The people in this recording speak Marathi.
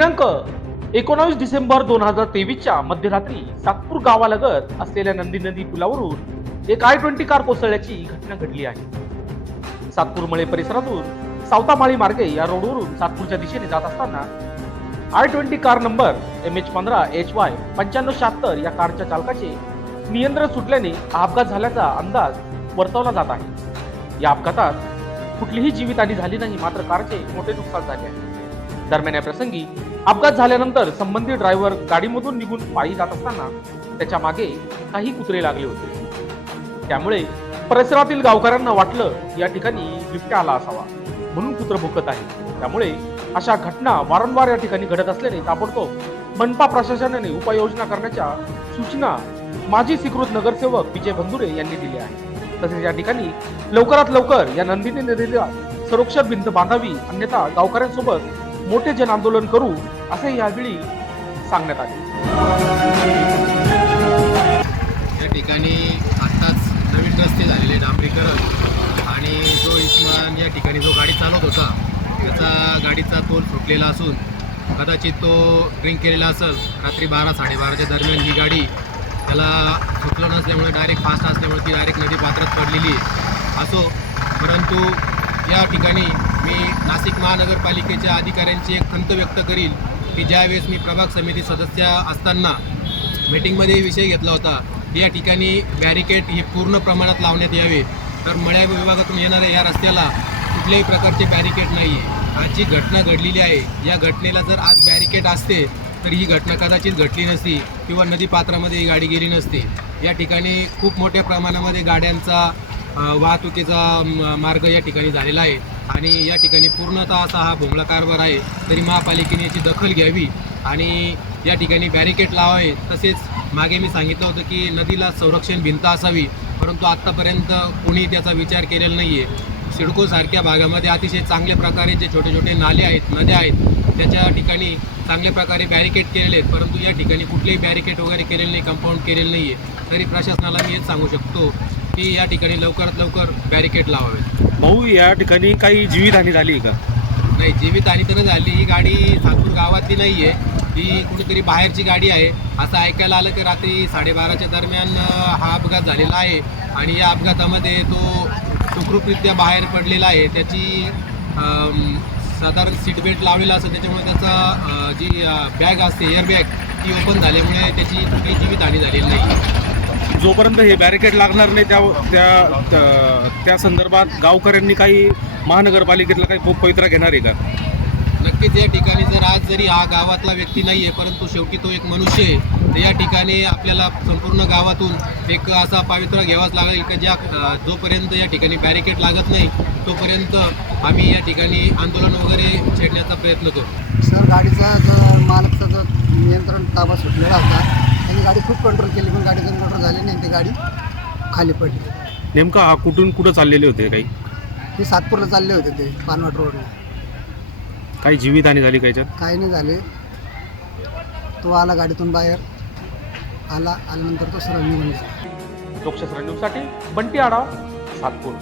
दिनांक 19 डिसेंबर 2023च्या मध्यरात्री सातपूर गावालगत असलेल्या नंदी नदी पुलावरून एक I-20 कार कोसळल्याची घटना घडली आहे। सातपूर मळे परिसरातून सावतामाळी मार्गे या रोडवरून सातपूरच्या दिशेने जात असताना I-20 कार नंबर MH15HY 9576 या कारच्या चालकाचे नियंत्रण सुटल्याने हा अपघात झाल्याचा अंदाज वर्तवला जात आहे। या अपघातात कुठलीही जीवितहानी झाली नाही, मात्र कारचे मोठे नुकसान झाले आहे। दरम्यान या प्रसंगी अपघात झाल्यानंतर संबंधित ड्रायव्हर गाडीमधून निघून पायी जात असताना त्याच्या मागे काही कुत्रे लागले होते। त्यामुळे परिसरातील गावकऱ्यांना वाटलं या ठिकाणी बिबट्या आला असावा, म्हणून कुत्र भुकत आहे। त्यामुळे अशा घटना वारंवार या ठिकाणी घडत असल्याने ताबडतोब मनपा प्रशासनाने उपाययोजना करण्याच्या सूचना माजी स्वीकृत नगरसेवक विजय बंधुरे यांनी दिल्या आहेत। तसेच या ठिकाणी लवकरात लवकर या नंदिनी नदीला संरक्षक भिंत बांधावी, अन्यथा गावकऱ्यांसोबत मोठे जन आंदोलन करू असे यावेळी सांगण्यात आले। या ठिकाणी आत्ताच नवीन रस्ते झालेले डांबरीकरण आणि जो इस्मान या ठिकाणी जो गाडी चालवत होता त्याचा गाडीचा तोल फुटलेला असून कदाचित तो ड्रिंक केलेला असेल। रात्री 12-12:30च्या दरम्यान ही गाडी त्याला सुटलं नसल्यामुळे डायरेक्ट फास्ट असल्यामुळे ती डायरेक्ट नदी पात्रात पडलेली असो। परंतु या ठिकाणी मी नाशिक महानगरपालिकेच्या अधिकाऱ्यांची एक खंत व्यक्त करील की ज्यावेळेस मी प्रभाग समिती सदस्य असताना मीटिंगमध्ये विषय घेतला होता की या ठिकाणी बॅरिकेड हे पूर्ण प्रमाणात लावण्यात यावे, तर मळ्या विभागातून येणाऱ्या या रस्त्याला कुठल्याही प्रकारचे बॅरिकेड नाही आहे। आज जी घटना घडलेली आहे या घटनेला जर आज बॅरिकेड असते तर ही घटना कदाचित घडली नसती किंवा नदीपात्रामध्ये ही गाडी गेली नसती। या ठिकाणी खूप मोठ्या प्रमाणामध्ये गाड्यांचा वाहतुकीचा मार्ग या ठिकाणी झालेला आहे आणि या ठिकाणी पूर्णतः असा हा भोंगळा कारभार आहे। तरी महापालिकेने याची दखल घ्यावी आणि या ठिकाणी बॅरिकेड लावावे। तसेच मागे मी सांगितलं होतं की नदीला संरक्षण भिंत असावी, परंतु आत्तापर्यंत कोणी त्याचा विचार केलेला नाही आहे। सिडकोसारख्या भागामध्ये अतिशय चांगल्या प्रकारे जे छोटे छोटे नाले आहेत, नद्या आहेत, त्याच्या ठिकाणी चांगल्या प्रकारे बॅरिकेड केलेले आहेत, परंतु या ठिकाणी कुठलेही बॅरिकेड वगैरे केलेले नाही, कंपाऊंड केलेलं नाही आहे। तरी प्रशासनाला मी हेच सांगू शकतो की या ठिकाणी लवकरात लवकर बॅरिकेड लावावे। भाऊ, या ठिकाणी काही जीवितहानी झाली आहे का? नाही, जीवितहानी तर झाली। ही गाडी सातपूर गावातली नाही आहे, ही कुठेतरी बाहेरची गाडी आहे असं ऐकायला आलं की रात्री 12:30च्या दरम्यान हा अपघात झालेला आहे आणि या अपघातामध्ये तो सुखरूपरित्या बाहेर पडलेला आहे। त्याची साधारण सीट बेल्ट लावलेला असतं, त्याच्यामुळे त्याचा जी बॅग असते एअर बॅग ती ओपन झाल्यामुळे त्याची काही जीवितहानी झालेली नाही। जोपर्यंत हे बॅरिकेड लागणार नाही त्या संदर्भात गावकऱ्यांनी काही महानगरपालिकेतला काही पवित्रा घेणार आहे का? नक्कीच या ठिकाणी जरी हा गावातला व्यक्ती नाही आहे, परंतु शेवटी तो एक मनुष्य आहे, तर या ठिकाणी आपल्याला संपूर्ण गावातून एक असा पवित्रा घ्यावाच लागेल की जोपर्यंत या ठिकाणी बॅरिकेड लागत नाही तोपर्यंत आम्ही या ठिकाणी आंदोलन वगैरे छेडण्याचा प्रयत्न करू। सर, गाडीचा जो मालकचा जो नियंत्रण ताबा सुटलेला होता त्यांनी गाडी खूप कंट्रोल केली, पण गाडी कंट्रोल झाली नाही, ती गाडी खाली पडली। नेमका हा कुठं चाललेले होते? काही ते सातपूरला चालले होते, ते पानवट रोडला। काही जीवितहानी झाली का याच्यात? काही नाही झाले। तो आला गाडीतून बाहेर आल्यानंतर तो सरळ निघून गेला। लोकशास्त्र न्यूजसाठी बंटी आढाव, सातपूर।